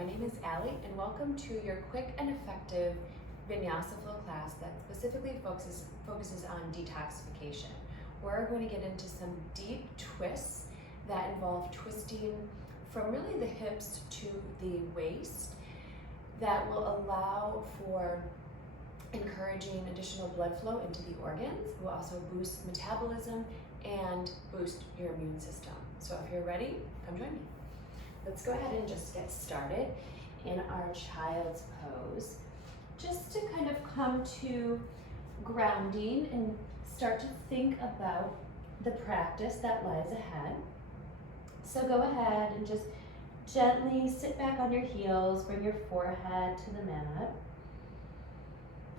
my name is Allie, and welcome to your quick and effective Vinyasa flow class that specifically focuses on detoxification. We're going to get into some deep twists that involve twisting from really the hips to the waist that will allow for encouraging additional blood flow into the organs. It will also boost metabolism and boost your immune system. So if you're ready, come join me. Let's go ahead and just get started in our child's pose. Just to kind of come to grounding and start to think about the practice that lies ahead. So go ahead and just gently sit back on your heels, bring your forehead to the mat.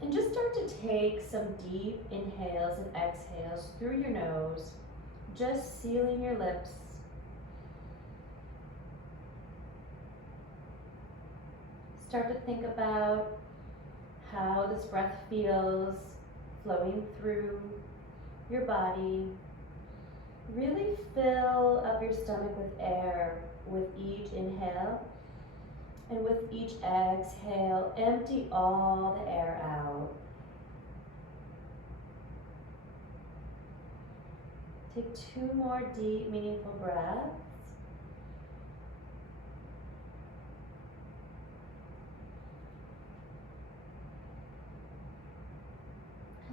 And just start to take some deep inhales and exhales through your nose, just sealing your lips. Start to think about how this breath feels flowing through your body. Really fill up your stomach with air with each inhale. And with each exhale, empty all the air out. Take 2 more deep, meaningful breaths.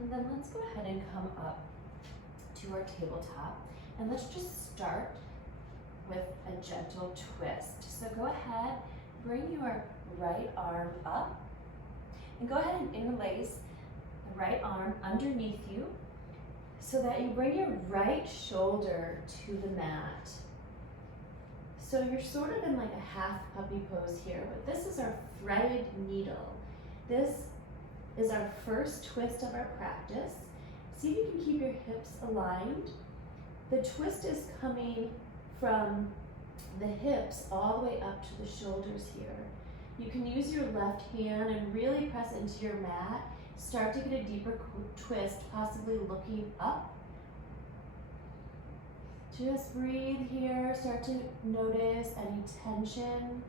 And then let's go ahead and come up to our tabletop. And let's just start with a gentle twist. So go ahead, bring your right arm up. And go ahead and interlace the right arm underneath you so that you bring your right shoulder to the mat. So you're sort of in like a half puppy pose here, but this is our threaded needle. This is our first twist of our practice. See if you can keep your hips aligned. The twist is coming from the hips all the way up to the shoulders here. You can use your left hand and really press into your mat. Start to get a deeper twist, possibly looking up. Just breathe here. Start to notice any tension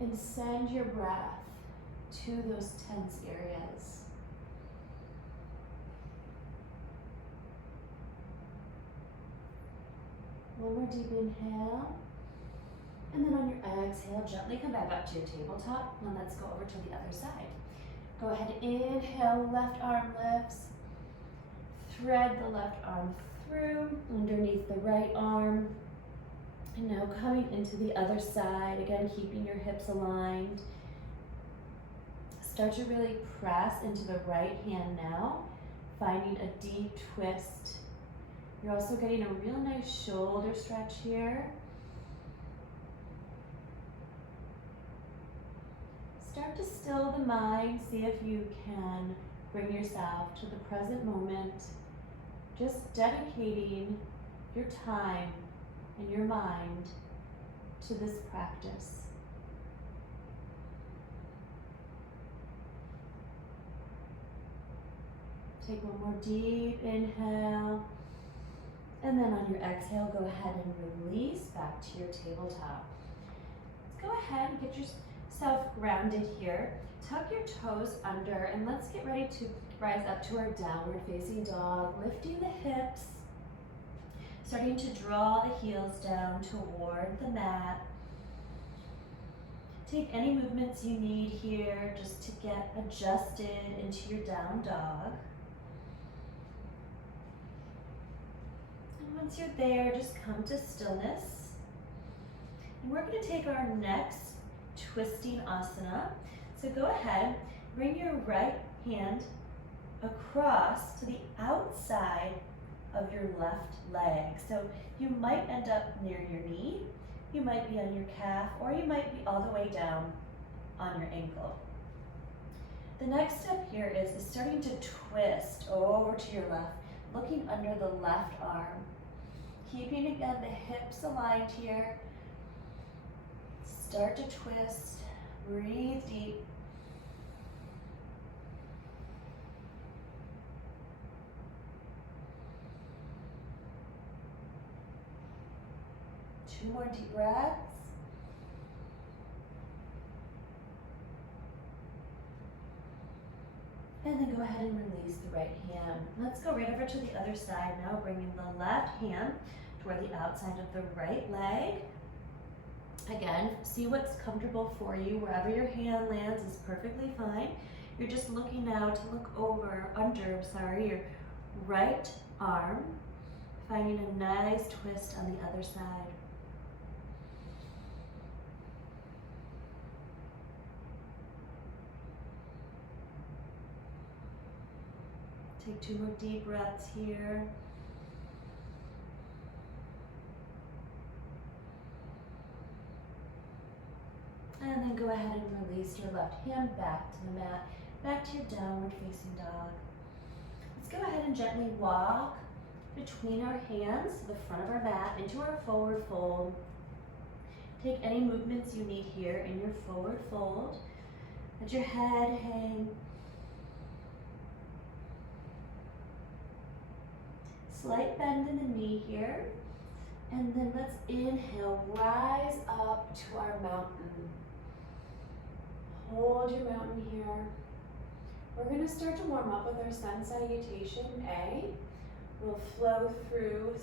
and send your breath to those tense areas. One more deep inhale. And then on your exhale, gently come back up to your tabletop. And let's go over to the other side. Go ahead, inhale, left arm lifts. Thread the left arm through, underneath the right arm. And now coming into the other side, again, keeping your hips aligned. Start to really press into the right hand now, finding a deep twist. You're also getting a real nice shoulder stretch here. Start to still the mind. See if you can bring yourself to the present moment. Just dedicating your time and your mind to this practice. Take one more deep inhale. And then on your exhale, go ahead and release back to your tabletop. Let's go ahead and get yourself grounded here. Tuck your toes under and let's get ready to rise up to our downward facing dog, lifting the hips, starting to draw the heels down toward the mat. Take any movements you need here just to get adjusted into your down dog. Once you're there, just come to stillness. And we're going to take our next twisting asana. So go ahead, bring your right hand across to the outside of your left leg. So you might end up near your knee, you might be on your calf, or you might be all the way down on your ankle. The next step here is starting to twist over to your left, looking under the left arm. Keeping again the hips aligned here. Start to twist. Breathe deep. Two more deep breaths. And then go ahead and release the right hand. Let's go right over to the other side now, bringing the left hand toward the outside of the right leg. Again, see what's comfortable for you. Wherever your hand lands is perfectly fine. You're just looking now to look under your right arm, finding a nice twist on the other side. Take 2 more deep breaths here. And then go ahead and release your left hand back to the mat, back to your downward facing dog. Let's go ahead and gently walk between our hands to the front of our mat into our forward fold. Take any movements you need here in your forward fold. Let your head hang. Slight bend in the knee here. And then let's inhale, rise up to our mountain. Hold your mountain here. We're going to start to warm up with our Sun Salutation A. We'll flow through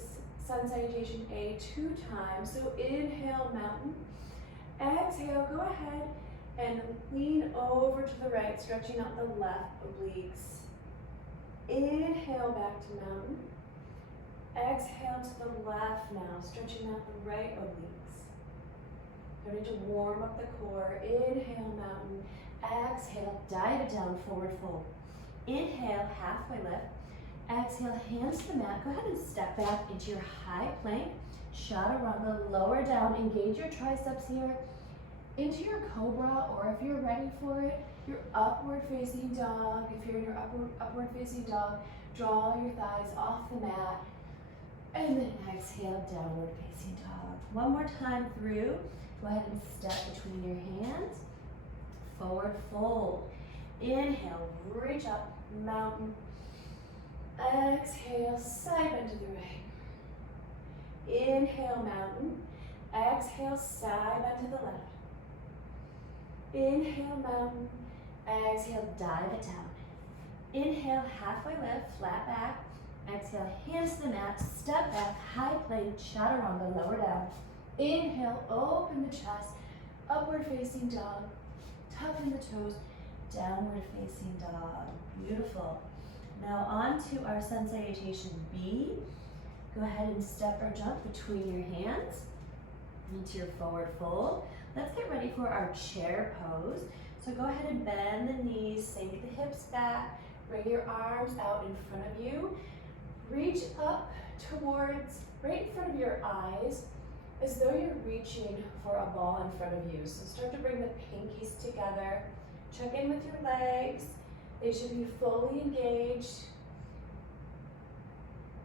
Sun Salutation A 2 times. So inhale, mountain. Exhale, go ahead and lean over to the right, stretching out the left obliques. Inhale, back to mountain. Exhale to the left now, stretching out the right obliques. Starting to warm up the core. Inhale, mountain. Exhale, dive it down, forward fold. Inhale, halfway lift. Exhale, hands to the mat. Go ahead and step back into your high plank. Chaturanga, lower down. Engage your triceps here. Into your cobra, or if you're ready for it, your upward facing dog. If you're in your upward facing dog, draw your thighs off the mat. And then exhale, downward facing dog. One more time through. Go ahead and step between your hands. Forward fold. Inhale, reach up, mountain. Exhale, side bend to the right. Inhale, mountain. Exhale, side bend to the left. Inhale, mountain. Exhale, dive it down. Inhale, halfway lift, flat back. Exhale, hands to the mat, step back, high plank, chaturanga, lower down. Inhale, open the chest, upward facing dog, tucking the toes, downward facing dog. Beautiful. Now on to our Sun Salutation B. Go ahead and step or jump between your hands into your forward fold. Let's get ready for our chair pose. So go ahead and bend the knees, sink the hips back, bring your arms out in front of you. Reach up towards, right in front of your eyes, as though you're reaching for a ball in front of you. So start to bring the pinkies together. Check in with your legs. They should be fully engaged.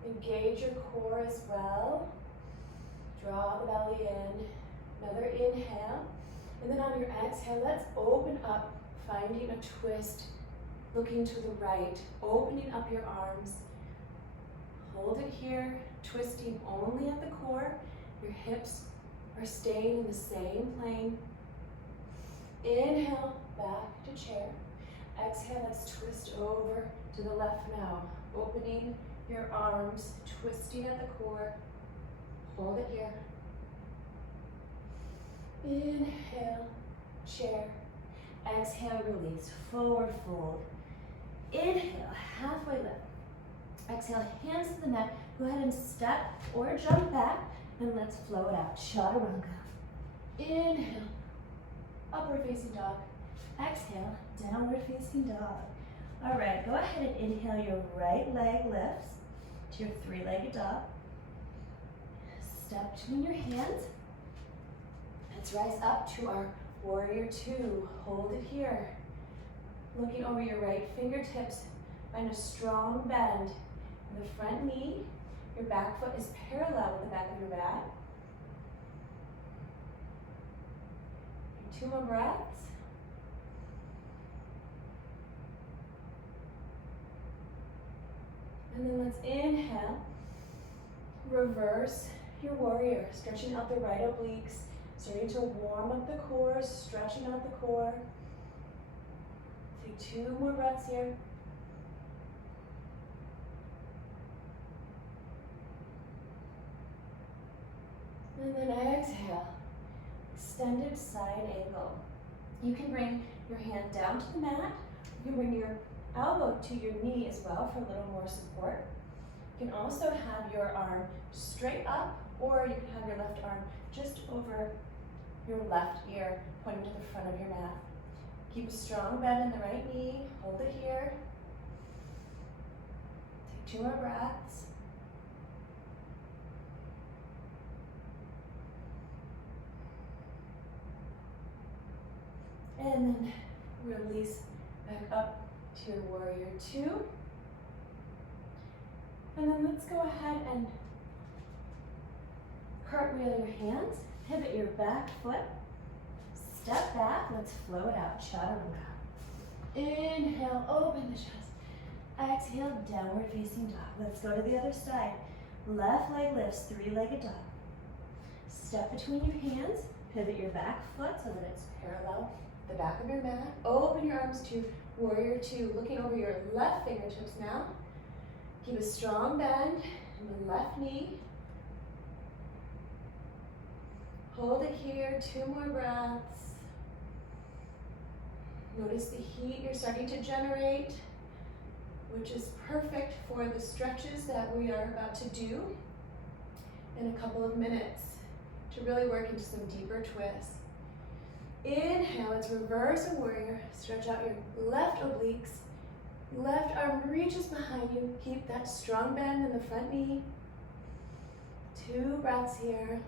Engage your core as well. Draw the belly in. Another inhale. And then on your exhale, let's open up, finding a twist, looking to the right, opening up your arms. Hold it here, twisting only at the core. Your hips are staying in the same plane. Inhale, back to chair. Exhale, let's twist over to the left now. Opening your arms, twisting at the core. Hold it here. Inhale, chair. Exhale, release, forward fold. Inhale, halfway lift. Exhale, hands to the mat. Go ahead and step or jump back, and let's flow it out. Chaturanga. Inhale, upward facing dog. Exhale, downward facing dog. All right, go ahead and inhale, your right leg lifts to your 3-legged dog. Step between your hands. Let's rise up to our warrior 2. Hold it here. Looking over your right fingertips, find a strong bend in the front knee. Your back foot is parallel with the back of your mat. 2 more breaths. And then let's inhale. Reverse your warrior, stretching out the right obliques, starting to warm up the core, stretching out the core. Take 2 more breaths here. And then exhale, extended side angle. You can bring your hand down to the mat. You can bring your elbow to your knee as well for a little more support. You can also have your arm straight up, or you can have your left arm just over your left ear, pointing to the front of your mat. Keep a strong bend in the right knee. Hold it here. Take 2 more breaths. And then release back up to your warrior 2. And then let's go ahead and cartwheel your hands, pivot your back foot, step back, let's flow it out, chaturanga. Inhale, open the chest. Exhale, downward facing dog. Let's go to the other side. Left leg lifts, 3-legged dog. Step between your hands, pivot your back foot so that it's parallel the back of your mat. Open your arms to warrior 2, looking over your left fingertips now. Keep a strong bend in the left knee. Hold it here, 2 more breaths. Notice the heat you're starting to generate, which is perfect for the stretches that we are about to do in a couple of minutes to really work into some deeper twists. Inhale, let's reverse a warrior. Stretch out your left obliques. Left arm reaches behind you. Keep that strong bend in the front knee. 2 breaths here.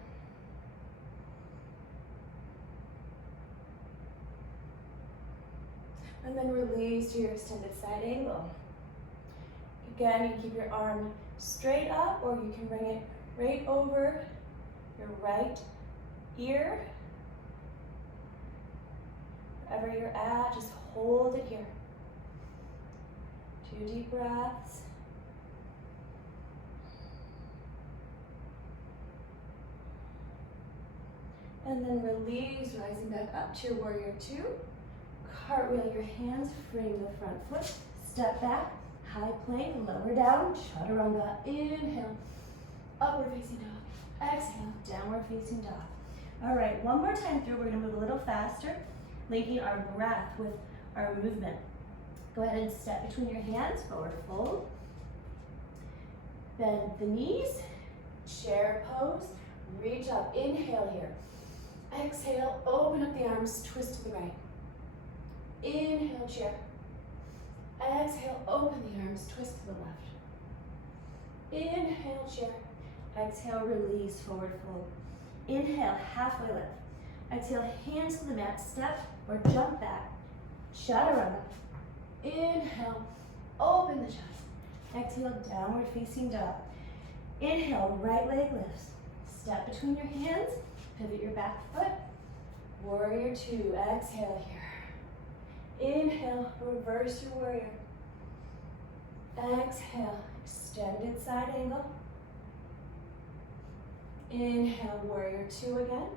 And then release to your extended side angle. Again, you keep your arm straight up, or you can bring it right over your right ear. Wherever you're at, just hold it here. 2 deep breaths. And then release, rising back up to your warrior 2. Cartwheel your hands, frame the front foot, step back, high plank, lower down, chaturanga. Inhale, upward facing dog. Exhale, downward facing dog. All right, one more time through. We're gonna move a little faster, linking our breath with our movement. Go ahead and step between your hands, forward fold. Bend the knees, chair pose, reach up, inhale here. Exhale, open up the arms, twist to the right. Inhale, chair. Exhale, open the arms, twist to the left. Inhale, chair. Exhale, release, forward fold. Inhale, halfway lift. Exhale, hands to the mat, step or jump back. Chaturanga. Inhale, open the chest. Exhale, downward facing dog. Inhale, right leg lifts. Step between your hands, pivot your back foot. Warrior 2, exhale here. Inhale, reverse your warrior. Exhale, extended side angle. Inhale, warrior 2 again.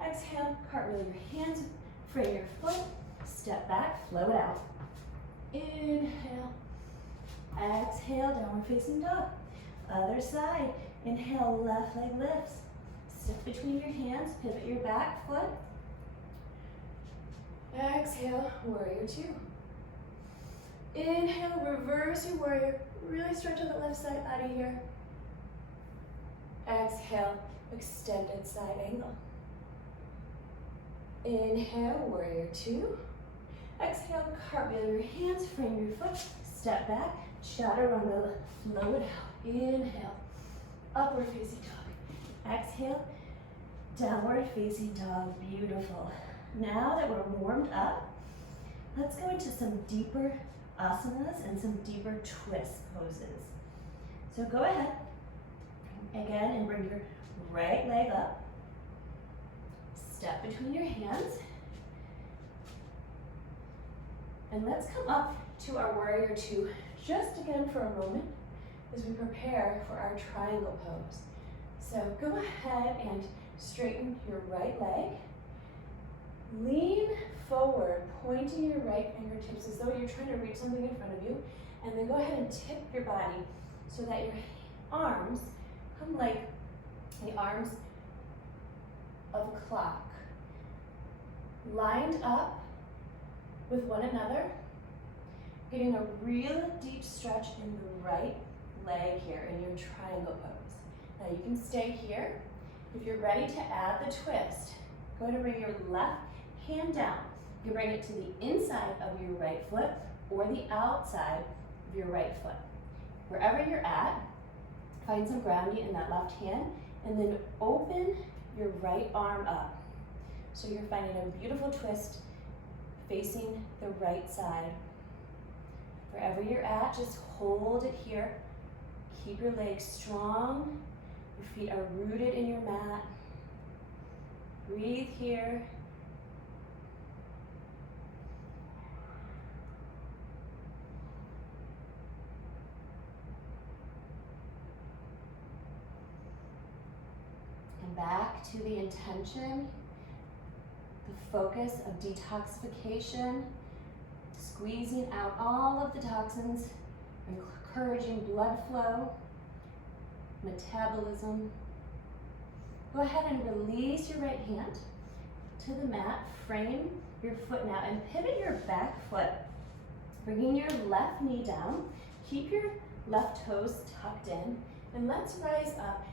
Exhale, cartwheel your hands, frame your foot, step back, flow it out. Inhale, exhale, downward facing dog. Other side, inhale, left leg lifts. Step between your hands, pivot your back foot. Exhale, warrior 2. Inhale, reverse your warrior. Really stretch on the left side out of here. Exhale, extended side angle. Inhale, warrior 2. Exhale, cartwheel your hands, frame your foot, step back, chaturanga, flow it out. Inhale, upward facing dog. Exhale, downward facing dog. Beautiful. Now that we're warmed up, let's go into some deeper asanas and some deeper twist poses. So go ahead again and bring your right leg up. Step between your hands. And let's come up to our warrior 2 just again for a moment as we prepare for our triangle pose. So go ahead and straighten your right leg. Lean forward, pointing your right fingertips as though you're trying to reach something in front of you. And then go ahead and tip your body so that your arms come like the arms of a clock, lined up with one another, getting a real deep stretch in the right leg here in your triangle pose. Now you can stay here. If you're ready to add the twist, go ahead and bring your left hand down. You can bring it to the inside of your right foot or the outside of your right foot. Wherever you're at, find some grounding in that left hand and then open your right arm up. So you're finding a beautiful twist facing the right side. Wherever you're at, just hold it here. Keep your legs strong. Your feet are rooted in your mat. Breathe here. And back to the intention, the focus of detoxification, squeezing out all of the toxins, encouraging blood flow, metabolism. Go ahead and release your right hand to the mat. Frame your foot now and pivot your back foot, bringing your left knee down. Keep your left toes tucked in, and let's rise up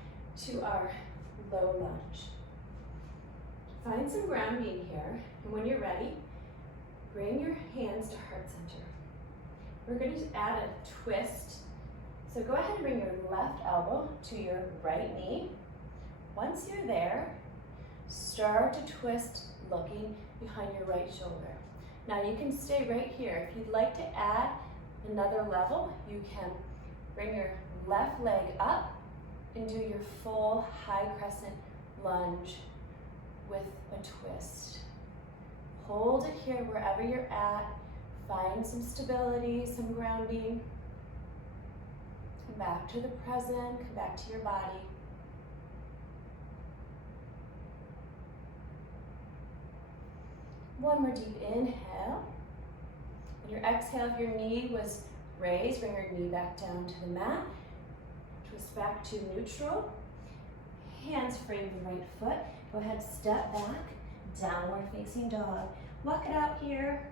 to our low lunge. Find some grounding here, and when you're ready, bring your hands to heart center. We're going to add a twist. So go ahead and bring your left elbow to your right knee. Once you're there, start to twist looking behind your right shoulder. Now you can stay right here. If you'd like to add another level, you can bring your left leg up and do your full high crescent lunge with a twist. Hold it here wherever you're at. Find some stability, some grounding. Come back to the present, come back to your body. One more deep inhale. And your exhale, if your knee was raised, bring your knee back down to the mat. Twist back to neutral. Hands frame the right foot. Go ahead, step back, downward facing dog. Walk it out here.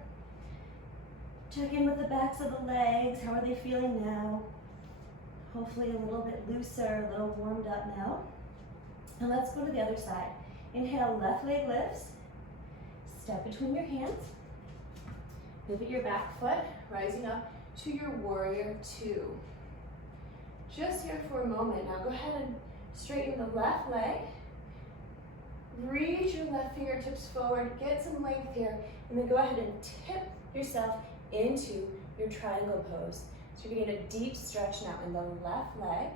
Check in with the backs of the legs. How are they feeling now? Hopefully a little bit looser, a little warmed up now. And let's go to the other side. Inhale, left leg lifts. Step between your hands. Pivot your back foot, rising up to your warrior two. Just here for a moment. Now go ahead and straighten the left leg. Reach your left fingertips forward, get some length here, and then go ahead and tip yourself into your triangle pose. So you're getting a deep stretch now in the left leg.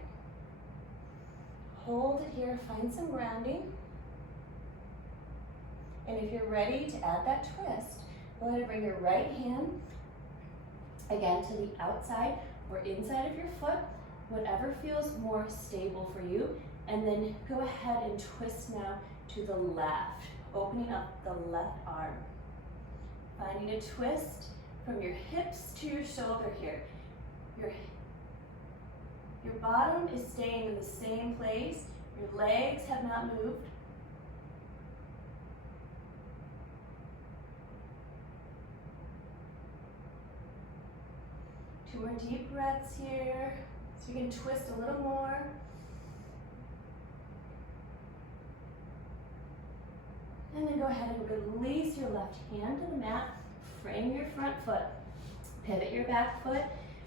Hold it here, find some grounding. And if you're ready to add that twist, go ahead and bring your right hand again to the outside or inside of your foot, whatever feels more stable for you. And then go ahead and twist now to the left, opening up the left arm. Finding a twist from your hips to your shoulder here. Your bottom is staying in the same place. Your legs have not moved. Two more deep breaths here. So you can twist a little more. And then go ahead and release your left hand to the mat. Frame your front foot. Pivot your back foot.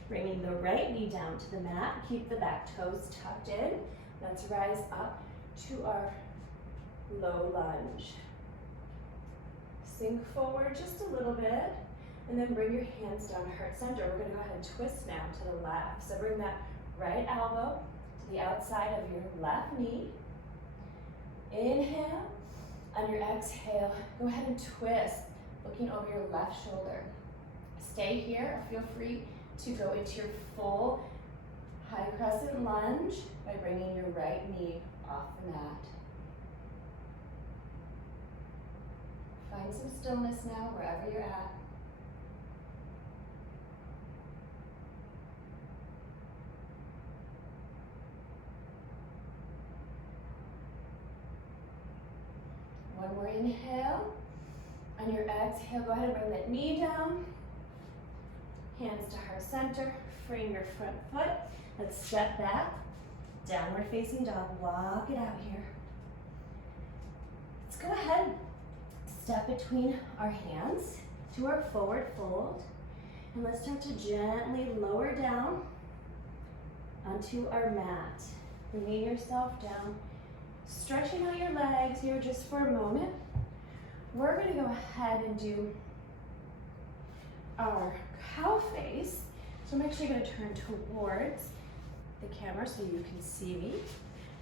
Bringing the right knee down to the mat. Keep the back toes tucked in. Let's rise up to our low lunge. Sink forward just a little bit. And then bring your hands down to heart center. We're going to go ahead and twist now to the left. So bring that right elbow to the outside of your left knee. Inhale. On your exhale, go ahead and twist, looking over your left shoulder. Stay here. Feel free to go into your full high crescent lunge by bringing your right knee off the mat. Find some stillness now wherever you're at. more inhale. On your exhale, go ahead and bring that knee down. Hands to heart center. Frame your front foot. Let's step back. Downward facing dog. Walk it out here. Let's go ahead. Step between our hands to our forward fold. And let's start to gently lower down onto our mat. Bringing yourself down. Stretching out your legs here just for a moment. We're going to go ahead and do our cow face. So I'm actually going to turn towards the camera so you can see me.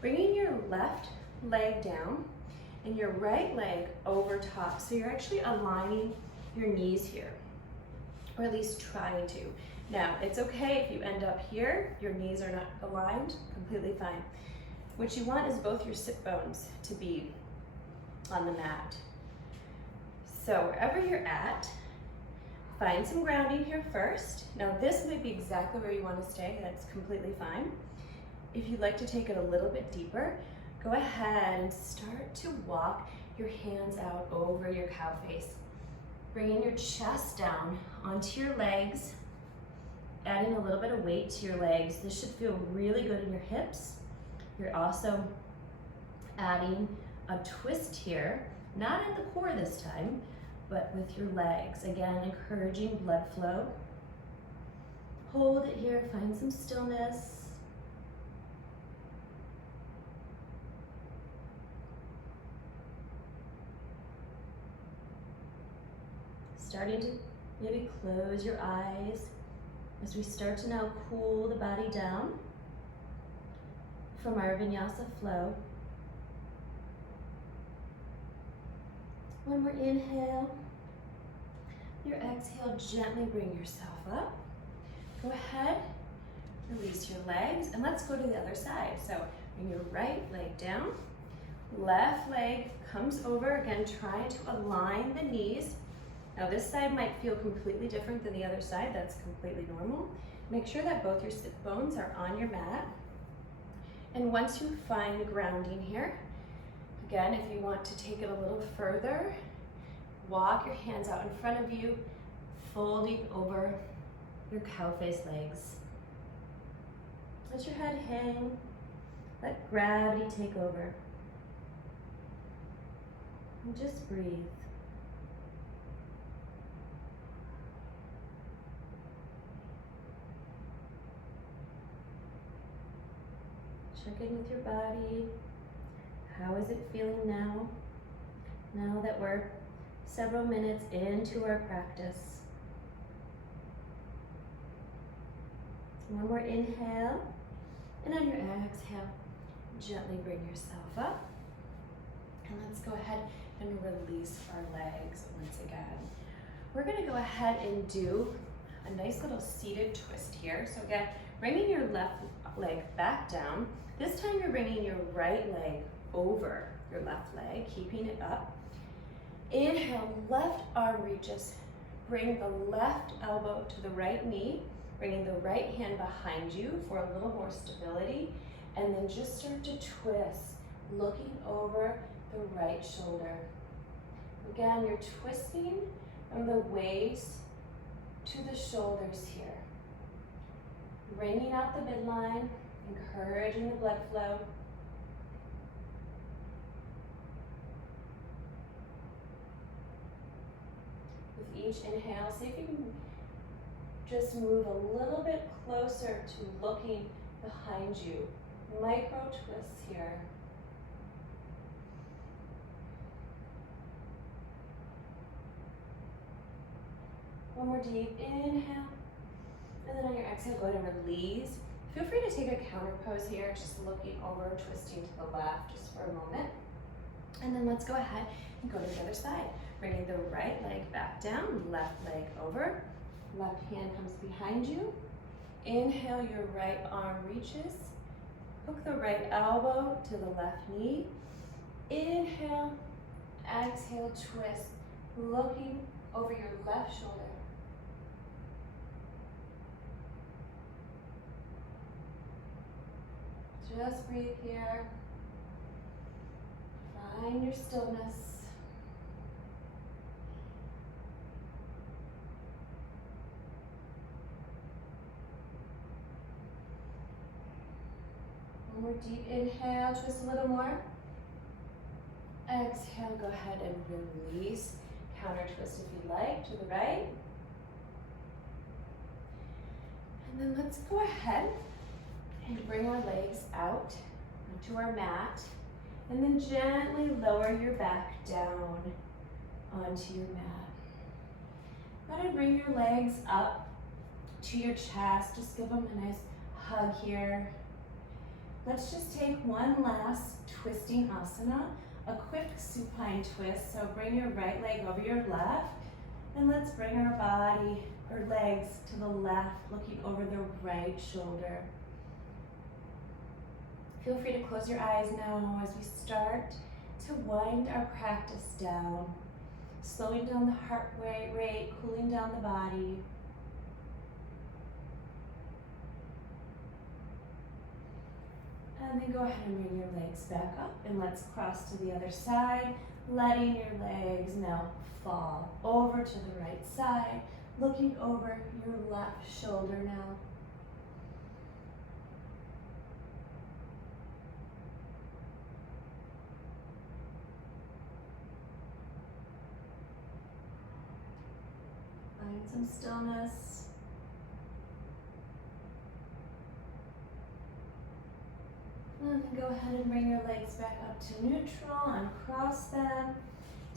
Bringing your left leg down and your right leg over top. So you're actually aligning your knees here, or at least trying to. Now, it's okay if you end up here, your knees are not aligned, completely fine. What you want is both your sit bones to be on the mat. So wherever you're at, find some grounding here first. Now this might be exactly where you want to stay, that's completely fine. If you'd like to take it a little bit deeper, go ahead and start to walk your hands out over your cow face. Bringing your chest down onto your legs, adding a little bit of weight to your legs. This should feel really good in your hips. You're also adding a twist here, not at the core this time, but with your legs. Again, encouraging blood flow. Hold it here, find some stillness. Starting to maybe close your eyes as we start to now cool the body down from our Vinyasa flow. One more inhale. Your exhale, gently bring yourself up. Go ahead, release your legs, and let's go to the other side. So bring your right leg down, left leg comes over, again trying to align the knees. Now this side might feel completely different than the other side, that's completely normal. Make sure that both your sit bones are on your mat. And once you find grounding here, again, if you want to take it a little further, walk your hands out in front of you, folding over your cow face legs. Let your head hang, let gravity take over. And just breathe. Check in with your body. How is it feeling now? Now that we're several minutes into our practice. One more inhale. And on your exhale, gently bring yourself up. And let's go ahead and release our legs once again. We're going to go ahead and do a nice little seated twist here. So again, bringing your left leg back down. This time you're bringing your right leg over your left leg, keeping it up. Inhale, left arm reaches. Bring the left elbow to the right knee, bringing the right hand behind you for a little more stability, and then just start to twist, looking over the right shoulder. Again, you're twisting from the waist to the shoulders here. Bringing out the midline, encouraging the blood flow. With each inhale, see if you can just move a little bit closer to looking behind you. Micro twists here. One more deep inhale. And then on your exhale, go ahead and release. Feel free to take a counter pose here, just looking over, twisting to the left just for a moment. And then let's go ahead and go to the other side. Bringing the right leg back down, left leg over. Left hand comes behind you. Inhale, your right arm reaches. Hook the right elbow to the left knee. Inhale, exhale, twist, looking over your left shoulder. Just breathe here. Find your stillness. more deep inhale, twist a little more. Exhale, go ahead and release. Counter twist if you like, to the right. And then let's go ahead and bring our legs out onto our mat. And then gently lower your back down onto your mat. Go ahead and bring your legs up to your chest. Just give them a nice hug here. Let's just take one last twisting asana, a quick supine twist. So bring your right leg over your left, and let's bring our body or legs to the left, looking over the right shoulder. Feel free to close your eyes now as we start to wind our practice down, slowing down the heart rate, cooling down the body. And then go ahead and bring your legs back up, and let's cross to the other side, letting your legs now fall over to the right side, looking over your left shoulder now. Find some stillness. And then go ahead and bring your legs back up to neutral, uncross them.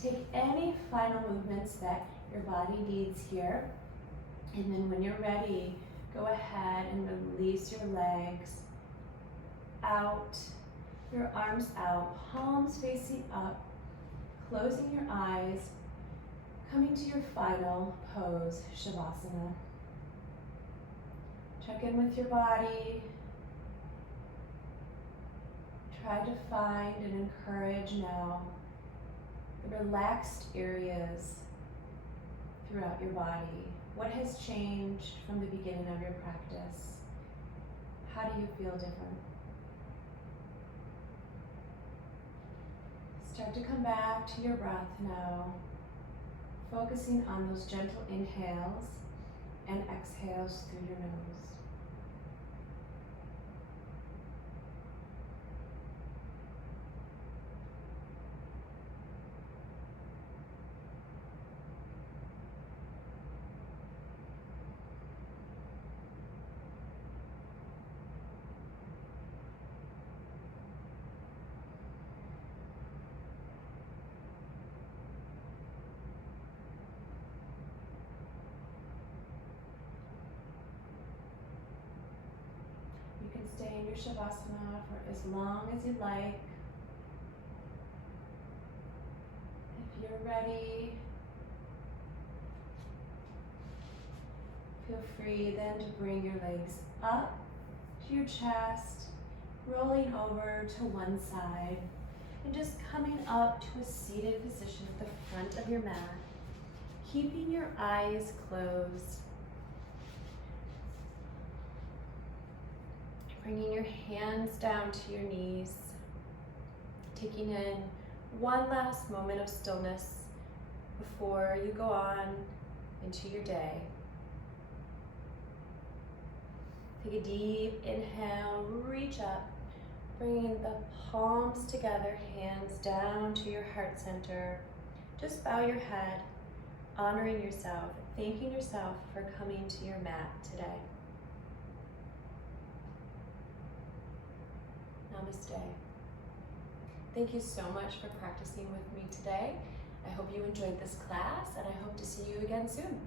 Take any final movements that your body needs here. And then when you're ready, go ahead and release your legs out, your arms out, palms facing up, closing your eyes, coming to your final pose, Shavasana. Check in with your body. Try to find and encourage now the relaxed areas throughout your body. What has changed from the beginning of your practice? How do you feel different? Start to come back to your breath now, focusing on those gentle inhales and exhales through your nose. You can stay in your Shavasana for as long as you like. If you're ready, feel free then to bring your legs up to your chest, rolling over to one side, and just coming up to a seated position at the front of your mat, keeping your eyes closed. Bringing your hands down to your knees, taking in one last moment of stillness before you go on into your day. Take a deep inhale, reach up, bringing the palms together, hands down to your heart center. Just bow your head, honoring yourself, thanking yourself for coming to your mat today. Namaste. Thank you so much for practicing with me today. I hope you enjoyed this class, and I hope to see you again soon.